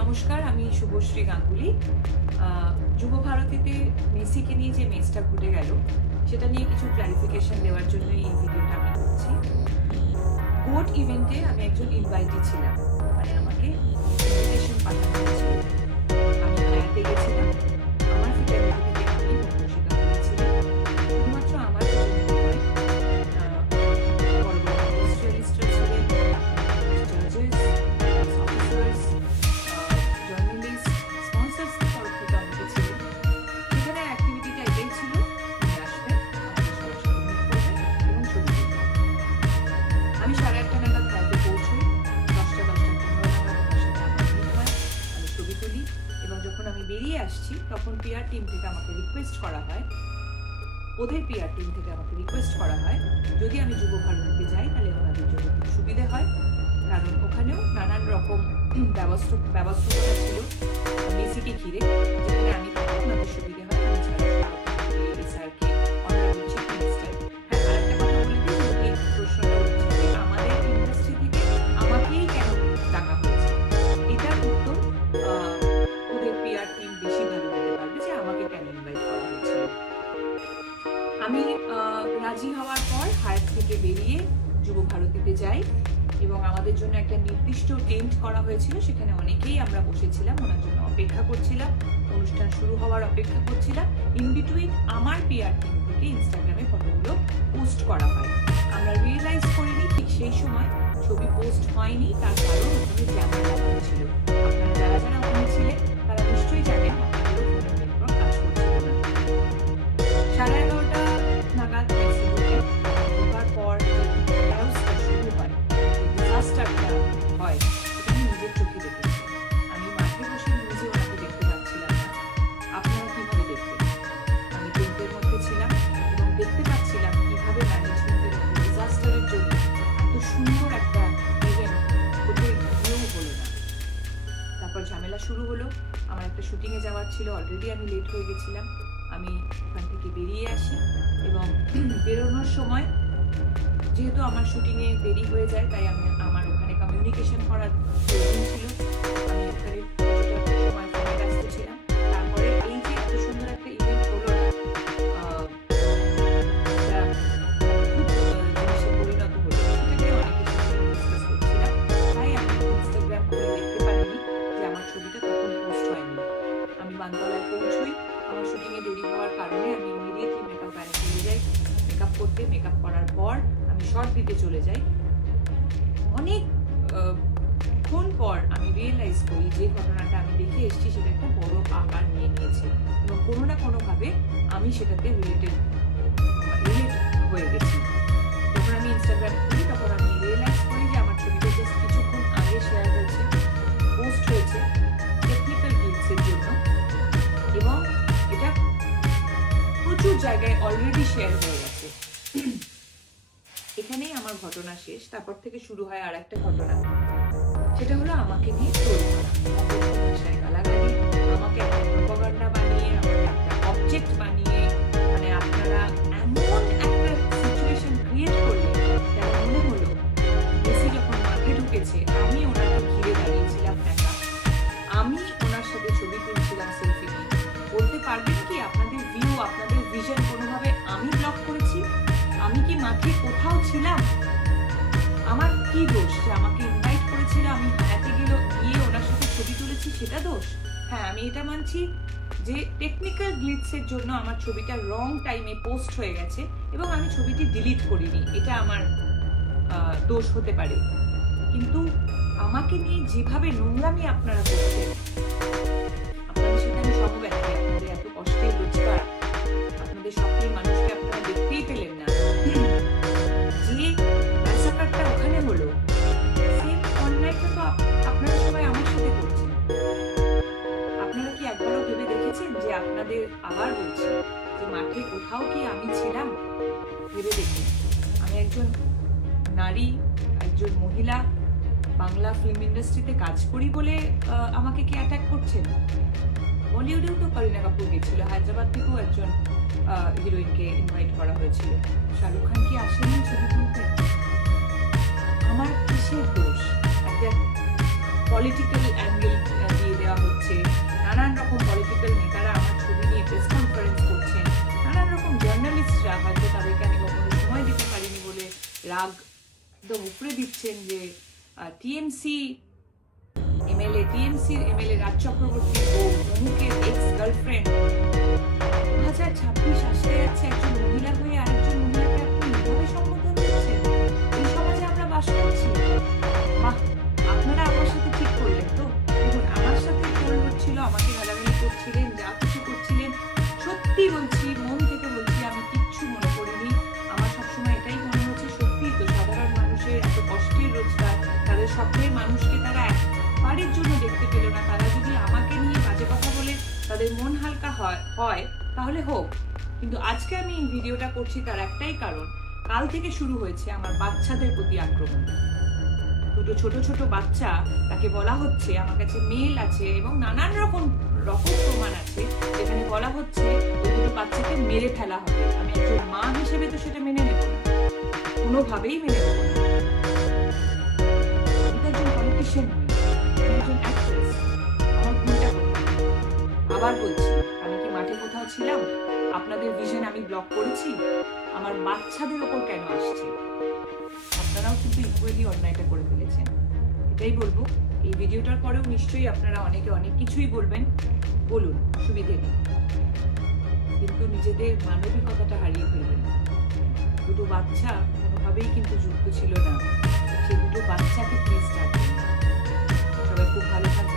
নমস্কার, আমি শুভশ্রী গাঙ্গুলি। যুব ভারতীতে মেসিকে নিয়ে যে মেসটা ঘটে গেল সেটা নিয়ে কিছু ক্লারিফিকেশন দেওয়ার জন্য এই ভিডিওটা আমি করছি। গোট ইভেন্টে আমি একজন ইনভাইটি ছিলাম, মানে আমাকে ইনভিটেশন পাঠানো হয়েছিল। আমি হায়াতে গেছিলাম, আমার ফিটারনিটি থেকে আমি বন্ধুশিকা হয়েছিলাম। শুধুমাত্র আমার জন্য নয়, বড় বড় ইন্ডাস্ট্রিয়ালিস্টরা ছিলেন, জাজেস, অফিসার্স, জার্নালিস্ট, স্পন্সর্সদের তরফ থেকে অনেকে ছিলেন। সেখানে অ্যাক্টিভিটিটা এটাই ছিল, উনি আসবেন, আমাদের সবার সাথে মিট করবেন এবং ছবি তুলবেন। আমি 8:30 নাগাদ হায়াতে পৌঁছই, 10:15 নাগাদ ওনার সাথে আমার মিট হয়, আমি ছবি তুলি এবং যখন আমি বেরিয়ে আসছি তখন পিআর টিম থেকে আমাকে রিকোয়েস্ট করা হয়, ওদের পিআর টিম থেকে আমাকে রিকোয়েস্ট করা হয় যদি আমি যুব ভারতীতে যাই তাহলে ওনাদের জন্য খুব সুবিধে হয়, কারণ ওখানেও নানান রকম ব্যবস্থা ছিল মেসিকে ঘিরে, যেখানে আমি থাকলে ওনাদের সুবিধে হয়। আমি ছাড়া স্যারকে অনারেবল চিফ মিনিস্টার। হ্যাঁ, আরেকটা কথা বলে দিই, যদি প্রশ্নটা উঠছে যে আমাদের ইন্ডাস্ট্রি থেকে আমাকেই কেন ডাকা হয়েছে, এটার উত্তর ওদের পিআর টিম বেশি ভালো দিতে পারবে যে আমাকে কেন ইনভাইট করা হয়েছিল। আমি রাজি হওয়ার পর হায়াত থেকে বেরিয়ে যুব ভারতীতে যাই এবং আমাদের জন্য একটা নির্দিষ্ট টেন্ট করা হয়েছিল, সেখানে অনেকেই আমরা বসেছিলাম, ওনার জন্য অপেক্ষা করছিলাম, অনুষ্ঠান শুরু হওয়ার অপেক্ষা করছিলাম। ইন বিটুইন আমার পিআর টিম থেকে ইনস্টাগ্রামে ফটোগুলো পোস্ট করা হয়। আমরা রিয়েলাইজ করিনি ঠিক সেই সময় ছবি পোস্ট হয়নি, তার কারণ ওখানে ক্যামেরা লাগানো ছিল। আপনারা যারা যারা ওখানে ছিলেন তারা নিশ্চয়ই জানেন আপনাদেরও ফোনের নেটওয়ার্ক কাজ করছিল না। 11:30 নাগাদ মেসি ঢোকেন, ঢোকার পর চাওসটা শুরু হয়, ডিজাস্টারটা হয়, সেটা আমি নিজের চোখে দেখেছি। আমি মাঠে বসে নিজে ওনাকে দেখতে পাচ্ছিলাম না। আপনারা কিভাবে দেখতেন? আমি টেন্টের মধ্যে ছিলাম এবং দেখতে পাচ্ছিলাম কিভাবে ম্যানেজমেন্টের একটা ডিজাস্টারের জন্য এত সুন্দর একটা ইভেন্ট হতে গিয়েও হলো না। তারপর ঝামেলা শুরু হলো, আমার একটা শুটিংয়ে যাওয়ার ছিল, অলরেডি আমি লেট হয়ে গেছিলাম। আমি ওখান থেকে বেরিয়ে আসি এবং বেরোনোর সময় যেহেতু আমার শুটিংয়ে দেরি হয়ে যায় তাই আমার ওখানে কমিউনিকেশন করার প্রয়োজন ছিল। আমি ওখানে কিছুটা সময় ফোনে ব্যস্ত ছিলাম। তারপরে এই যে এত সুন্দর একটা ইভেন্ট হলো না, একটা অদ্ভুত জিনিসে পরিণত হলো, সেটাকে অনেকের সাথে ডিসকাস করছিলাম। তাই আমি ইনস্টাগ্রাম খুলে দেখতে পারিনি যে আমার ছবিটা তখন পোস্ট হয়নি। আমি বানতলায় পৌঁছই, আমার শুটিংয়ে দেরি হওয়ার কারণে আমি ইমিডিয়েটলি মেকআপ ভ্যানে চলে যাই মেকআপ করতে। মেকআপ করার পর আমি শর্ট দিতে চলে যাই। অনেকক্ষণ পর আমি রিয়েলাইজ করি যে ঘটনাটা আমি দেখে এসেছি সেটা একটা বড় আকার নিয়ে নিয়েছে এবং কোনো না কোনোভাবে আমি সেটাতে রিলেট হয়ে গেছি। যখন আমি ইনস্টাগ্রাম খুলি তখন আমি রিয়েলাইজ করি যে আমার ছবিটা জাস্ট কিছুক্ষণ আগে শেয়ার হয়েছে, পোস্ট হয়েছে টেকনিক্যাল গ্লিচের জন্য এবং এটা প্রচুর জায়গায় অলরেডি শেয়ার হয়ে গেছে। এখানেই আমার ঘটনা শেষ। তারপর থেকে শুরু হয় আর একটা ঘটনা, সেটা হলো আমাকে নিয়ে ট্রোল করা, অকথ্য ভাষায় গালাগালি, আমাকে একটা প্রোপাগান্ডা বানিয়ে, আমাকে একটা অবজেক্ট বানিয়ে, মানে আপনারা এমন একটা সিচুয়েশন ক্রিয়েট করলেন যেন মনে হলো মেসি যখন মাঠে ঢুকেছে আমি ওনাকে ঘিরে দাঁড়িয়েছিলাম একা, আমি ওনার সাথে ছবি তুলছিলাম সেলফি নিয়ে। বলতে পারবেন কি আপনাদের ভিউ, আপনাদের ভিশন কোনোভাবে আমি ব্লক করেছি? আমি কি মাঠে কোথাও ছিলাম? আমার কি দোষ যে আমাকে ইনভাইট করেছিল, আমি হায়াতে গিয়ে ওনার সাথে ছবি তুলেছি, সেটা দোষ? হ্যাঁ, আমি এটা মানছি যে টেকনিক্যাল গ্লিচের জন্য আমার ছবিটা রং টাইমে পোস্ট হয়ে গেছে এবং আমি ছবিটি ডিলিট করিনি, এটা আমার দোষ হতে পারে। কিন্তু আমাকে নিয়ে যেভাবে নোংরামি আপনারা করছেন, আপনাদের সাথে আমি সমব্যথী। আপনাদের এত কষ্টের রোজগার, আপনাদের স্বপ্নের মানুষকে আপনারা দেখতেই পেলেন না। যে ম্যাসাকারটা ওখানে হলো, সেম অন্যায়টা তো আপনারা সবাই আমার সাথে করছেন। আপনারা কি একবারও ভেবে দেখেছেন যে আপনাদের, আবার বলছি, যে মাঠে কোথাও কি আমি ছিলাম? ভেবে দেখুন, আমি একজন নারী, একজন মহিলা, বাংলা ফিল্ম ইন্ডাস্ট্রিতে কাজ করি বলে আমাকে কি অ্যাটাক করছেন? বলিউডেও তো করিনা কাপুর গেছিল, হায়দ্রাবাদ থেকেও একজন হিরোইনকে ইনভাইট করা হয়েছিল। শাহরুখ খান কি আসেনি ছবি তুলতে? আমার কিসের দোষ? একটা পলিটিক্যাল অ্যাঙ্গেল দিয়ে রাগ একদম উপরে দিচ্ছেন যে টিএমসির এমএলএ রাজ চক্রবর্তীর বউ মনুকের এক্স গার্লফ্রেন্ড। 2026 আসতে যাচ্ছে, একজন মহিলা হয়ে আরেকজন মহিলাকে আপনি এইভাবে সম্বোধন দিচ্ছেন। এই সমাজে আমরা বাস করছি। বাহ, আপনারা আমার সাথে ঠিক করলেন তো? দেখুন, আমার সাথে ট্রোল হচ্ছিল, আমাকে গালাগালি করছিলেন, যা কিছু করছিলেন, সত্যি বলছি, মন থেকে বলছি, আমি কিচ্ছু মনে করিনি। আমার সবসময় এটাই মনে হচ্ছে, সত্যি তো সাধারণ মানুষের এত কষ্টের রোজগার, তাদের স্বপ্নের মানুষকে তারা একবারের জন্য দেখতে পেল না। তারা যদি আমাকে নিয়ে বাজে কথা বলে তাদের মন হালকা হয় তাহলে হোক, কিন্তু আজকে আমি এই ভিডিওটা করছি তার একটাই কারণ, কাল থেকে শুরু হয়েছে আমার বাচ্চাদের প্রতি আক্রমণ। দুটো ছোট ছোট বাচ্চা, তাকে বলা হচ্ছে, আমার কাছে মেল আছে এবং নানান রকম প্রমাণ আছে, যেখানে বলা হচ্ছে ওই দুটো বাচ্চাকে মেরে ফেলা হবে। আমি একজন মা হিসেবে তো সেটা মেনে নেব না, কোনোভাবেই মেনে নেব না। আমি তো একজন পলিটিশিয়ান নই, আমি একজন অ্যাক্ট্রেস। আমার ভুলটা কোথায়? আবার বলছি, আমি কি মাঠে কোথাও ছিলাম? আপনাদের ভিশন আমি ব্লক করেছি? আমার বাচ্চাদের ওপর কেন আসছে? আপনারাও কিন্তু ইকুয়ালি অন্যায়টা করে ফেলেছেন। এটাই বলবো, এই ভিডিওটার পরেও নিশ্চয়ই আপনারা অনেকে অনেক কিছুই বলবেন, বলুন, অসুবিধে নেই, কিন্তু নিজেদের মানবিকতাটা হারিয়ে ফেলবেন না। দুটো বাচ্চা কোনোভাবেই কিন্তু যুক্ত ছিল না, সেই দুটো বাচ্চাকে প্লিজ ডাকবেন। সবাই খুব ভালো থাকবেন।